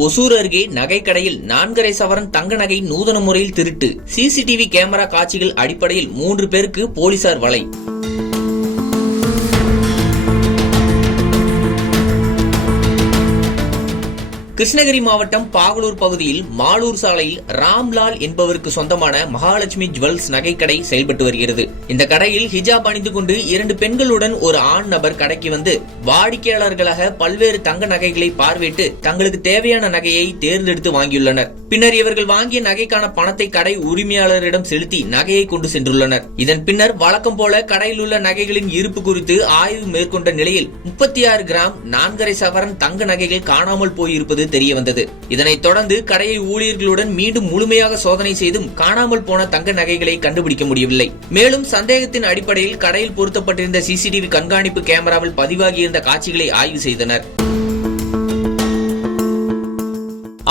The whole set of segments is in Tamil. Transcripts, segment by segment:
ஒசூர் அருகே நகைக்கடையில் 4.5 சவரன் தங்க நகை நூதன முறையில் திருட்டு. சிசிடிவி கேமரா காட்சிகள் அடிப்படையில் 3 பேருக்கு போலீசார் வலை. கிருஷ்ணகிரி மாவட்டம் பாகலூர் பகுதியில் மாலூர் சாலையில் ராம்லால் என்பவருக்கு சொந்தமான மகாலட்சுமி ஜுவல்ஸ் நகைக்கடை செயல்பட்டு வருகிறது. இந்த கடையில் ஹிஜாப் அணிந்து கொண்டு 2 பெண்களுடன் ஒரு ஆண் நபர் கடைக்கு வந்து வாடிக்கையாளர்களாக பல்வேறு தங்க நகைகளை பார்வையிட்டு தங்களுக்கு தேவையான நகையை தேர்ந்தெடுத்து வாங்கியுள்ளனர். பின்னர் இவர்கள் வாங்கிய நகைக்கான பணத்தை கடை உரிமையாளரிடம் செலுத்தி நகையை கொண்டு சென்றுள்ளனர். இதன் பின்னர் வழக்கம் போல கடையில் உள்ள நகைகளின் இருப்பு குறித்து ஆய்வு மேற்கொண்ட நிலையில் 36 கிராம் 4.5 சவரன் தங்க நகைகள் காணாமல் போயிருப்பது தெரிய வந்தது. இதனைத் தொடர்ந்து கடையை ஊழியர்களுடன் மீண்டும் முழுமையாக சோதனை செய்தும் காணாமல் போன தங்க நகைகளை கண்டுபிடிக்க முடியவில்லை. மேலும் சந்தேகத்தின் அடிப்படையில் கடையில் பொருத்தப்பட்டிருந்த சிசிடிவி கண்காணிப்பு கேமராவில் பதிவாகியிருந்த காட்சிகளை ஆய்வு செய்தனர்.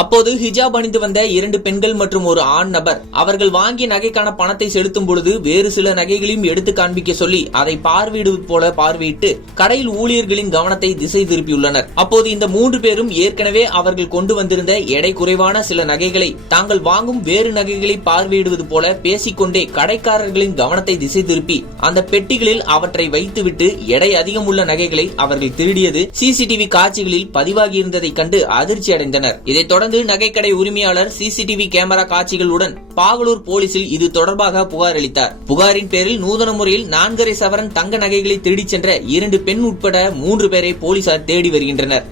அப்போது ஹிஜாப் அணிந்து வந்த 2 பெண்கள் மற்றும் ஒரு ஆண் நபர் அவர்கள் வாங்கிய நகைக்கான பணத்தை செலுத்தும் பொழுது வேறு சில நகைகளையும் எடுத்து காண்பிக்க சொல்லி அதை பார்வையிடுவது போல பார்வையிட்டு கடையில் ஊழியர்களின் கவனத்தை திசை திருப்பியுள்ளனர். அப்போது இந்த 3 பேரும் ஏற்கனவே அவர்கள் கொண்டு வந்திருந்த எடை குறைவான சில நகைகளை தாங்கள் வாங்கும் வேறு நகைகளை பார்வையிடுவது போல பேசிக்கொண்டே கடைக்காரர்களின் கவனத்தை திசை திருப்பி அந்த பெட்டிகளில் அவற்றை வைத்துவிட்டு எடை அதிகம் உள்ள நகைகளை அவர்கள் திருடியது சிசிடிவி காட்சிகளில் பதிவாகியிருந்ததை கண்டு அதிர்ச்சி அடைந்தனர். இதைத் தொடர்ந்து நகைக்கடை உரிமையாளர் சிசிடிவி கேமரா காட்சிகளுடன் பாகலூர் போலீசில் இது தொடர்பாக புகார் அளித்தார். புகாரின் பேரில் நூதன முறையில் 4.5 சவரன் தங்க நகைகளை திருடிச் சென்ற 2 பெண் உட்பட 3 பேரை போலீசார் தேடி வருகின்றனர்.